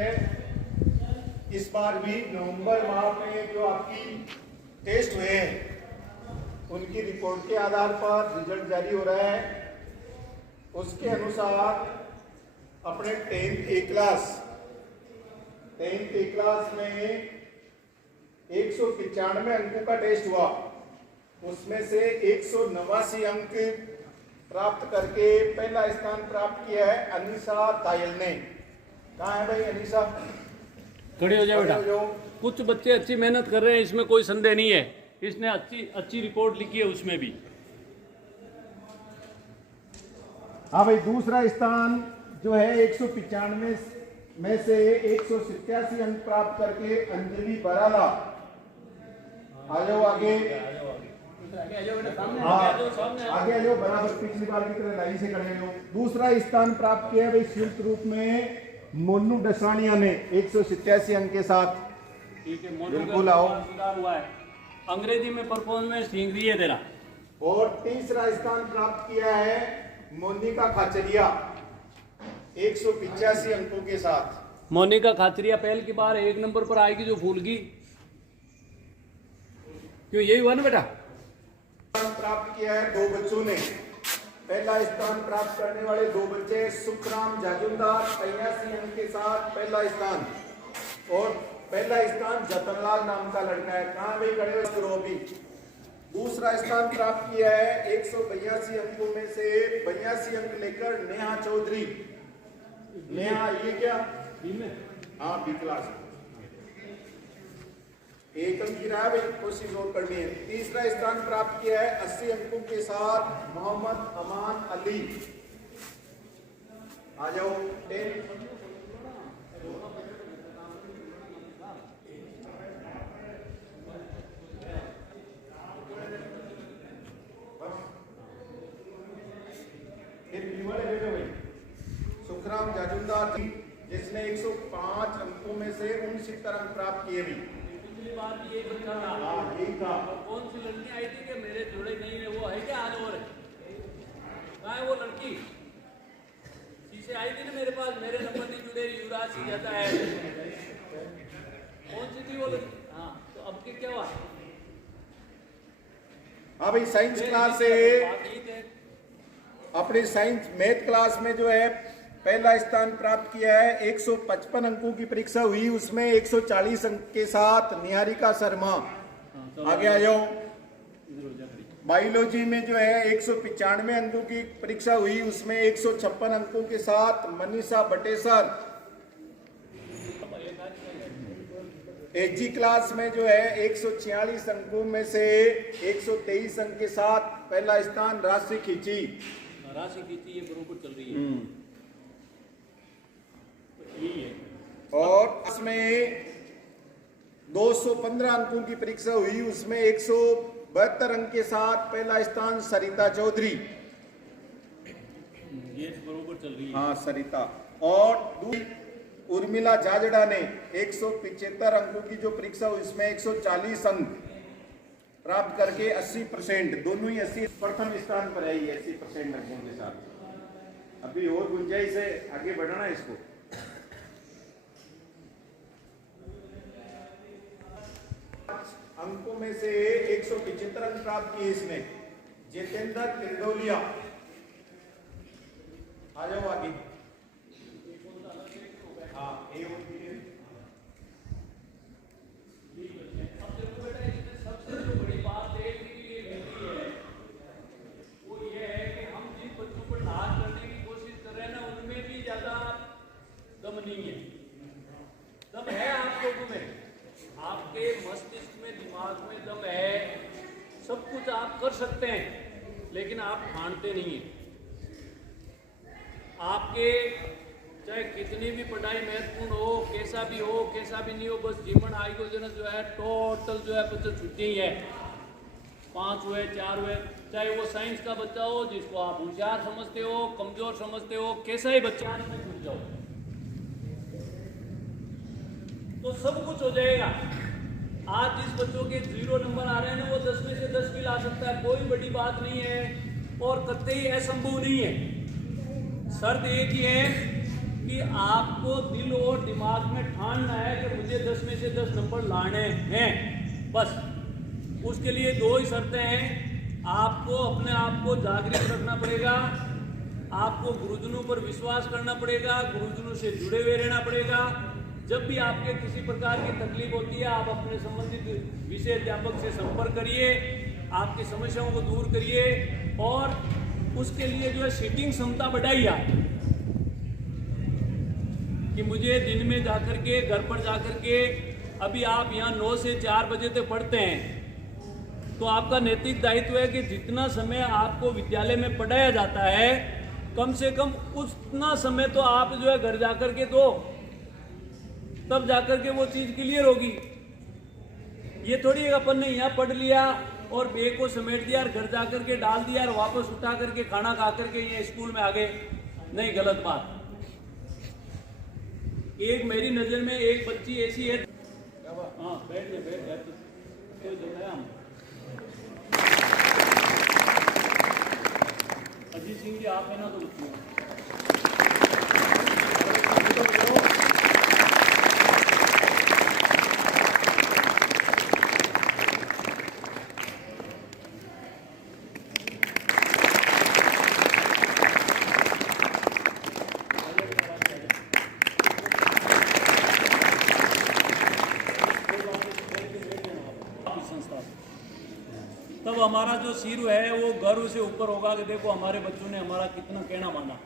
है इस बार भी नवंबर माह में जो आपकी टेस्ट हुए हैं उनकी रिपोर्ट के आधार पर रिजल्ट जारी हो रहा है। उसके अनुसार अपने 10th ए क्लास में 195 अंकों का टेस्ट हुआ, उसमें से 189 अंक प्राप्त करके पहला स्थान प्राप्त किया है अनीसा तायल ने। कहाँ है भाई अनीसा? खड़े हो जाओ बेटा। कुछ बच्चे अच्छी मेहनत कर रहे हैं, इसमें कोई संदेह नहीं है। इसने अच्छी रिपोर्ट लिखी है उसमें भी। हाँ भाई, दूसरा स्थान जो है 195 में से 187 अंक प्राप्त करके अंजलि बराला। आ जाओ आगे, आगे आ जाओ, बराबर पिछली बार की तरह लाइन से खड़े हो। दूसरा स्थान प्राप्त किया भाई संयुक्त रूप में मोनू डसानिया ने 187 अंक के साथ। ठीक है, बिल्कुल आओ। सुधार हुआ है, अंग्रेजी में परफॉर्मेंस ठीक रही है तेरा। और तीसरा स्थान प्राप्त किया है मोनिका खाचरिया 185 अंकों के साथ। मोनिका खाचरिया पहल की बार 1 नंबर पर आएगी जो फूल की, क्यों यही हुआ ना बेटा? प्राप्त किया है 2 बच्चों ने। पहला स्थान प्राप्त करने वाले 2 बच्चे सुखराम जाजुंदार 85 अंक के साथ पहला स्थान, और पहला स्थान जतनलाल नाम का लड़का है। कहाँ भाई खड़े हो भी। दूसरा स्थान प्राप्त किया है 182 अंकों में से 82 अंक लेकर नेहा चौधरी। नेहा ये क्या? हाँ, बी क्लास। 1 अंक गिरा है भाई, कोशिश और करनी है। तीसरा स्थान प्राप्त किया है 80 अंकों के साथ मोहम्मद अमान अली। आ जाओ 10। सुखराम जाजुंदार जिसने 105 अंकों में से 69 अंक प्राप्त किए भी। पिछली बार भी यही बच्चा था। हाँ, यही था। कौन सी लड़की आई थी कि मेरे जुड़े नहीं है, वो है क्या आज? और कहाँ है वो लड़की? शीशे आई थी ना मेरे पास, मेरे नंबर नहीं जुड़े, युवराज सिंह कहता है। कौन सी थी वो लड़की? हाँ, तो अब के क्या हुआ? हाँ भाई, साइंस क्लास से अपनी साइंस मैथ क्लास में जो है पहला स्थान प्राप्त किया है। 155 अंकों की परीक्षा हुई, उसमें 140 अंक के साथ निहारिका शर्मा। आगे आ जाओ। बायोलॉजी में जो है 195 अंकों की परीक्षा हुई, उसमें 156 अंकों के साथ मनीषा बटेसर। एजी क्लास में जो है 146 अंकों में से 123 अंक के साथ पहला स्थान राशि खींची। ये बरोबर चल रही है। यही है। और इसमें 215 अंकों की परीक्षा हुई, उसमें 172 अंक के साथ पहला स्थान सरिता चौधरी। ये बरोबर चल रही है। हाँ, सरिता। और उर्मिला जाजड़ा ने 175 अंकों की जो परीक्षा हुई, इसमें 140 अंक प्राप्त करके 80%, दोनों ही 80 प्रथम स्थान पर है 80% अंकों के साथ। अभी और गुंजाइश है, आगे बढ़ना है इसको। अंकों में से 175 अंक प्राप्त किए इसने जितेंद्र तिरडोलिया। आ जाओ आगे। हाँ, ए और बी। सबसे जो बड़ी बात देखने के लिए मिलती है वो ये है कि हम जिन बच्चों को ढाल करने की कोशिश कर रहे हैं ना, उनमें भी ज्यादा दम नहीं है। दम है आप लोगों में, आपके मस्तिष्क में, दिमाग में दम है, सब कुछ आप कर सकते हैं, लेकिन आप ठानते नहीं हैं। आपके चाहे कितनी भी पढ़ाई महत्वपूर्ण हो, कैसा भी हो, कैसा भी नहीं हो, बस जीवन आयोजन जो है टोटल जो है बच्चा छुट्टी ही है। 5 हुए 4 हुए, चाहे वो साइंस का बच्चा हो जिसको आप होशियार समझते हो, कमजोर समझते हो, कैसा ही बच्चा में छूट जाओ तो सब कुछ हो जाएगा। आज जिस बच्चों के 0 नंबर आ रहे हैं ना, वो 10 में से 10 भी ला सकता है, कोई बड़ी बात नहीं है और कतई असंभव नहीं है। शर्त एक ही है कि आपको दिल और दिमाग में ठानना है कि मुझे 10 में से 10 नंबर लाने हैं, बस। उसके लिए 2 ही शर्तें हैं। आपको अपने आप को जागृत रखना पड़ेगा, आपको गुरुजनों पर विश्वास करना पड़ेगा, गुरुजनों से जुड़े हुए रहना पड़ेगा। जब भी आपके किसी प्रकार की तकलीफ होती है, आप अपने संबंधित विषय अध्यापक से संपर्क करिए, आपकी समस्याओं को दूर करिए और उसके लिए जो है सीटिंग क्षमता बढ़ाइए आप, कि मुझे दिन में जाकर के, घर पर जाकर के, अभी आप यहाँ 9 से 4 बजे तक पढ़ते हैं, तो आपका नैतिक दायित्व है कि जितना समय आपको विद्यालय में पढ़ाया जाता है, कम से कम उतना समय तो आप जो है घर जाकर के दो, तब जाकर के वो चीज क्लियर होगी। ये थोड़ी है अपन ने यहाँ पढ़ लिया और बैग को समेट दिया और घर जाकर के डाल दिया और वापस उठा करके खाना खा करके ये स्कूल में आ गए, नहीं, गलत बात। एक मेरी नजर में एक बच्ची ऐसी है, हाँ बैठ जाए कोई जगह हम अजीत सिंह जी आप है ना, तो तब हमारा जो सिर है वो गर्व से ऊपर होगा कि देखो हमारे बच्चों ने हमारा कितना कहना माना।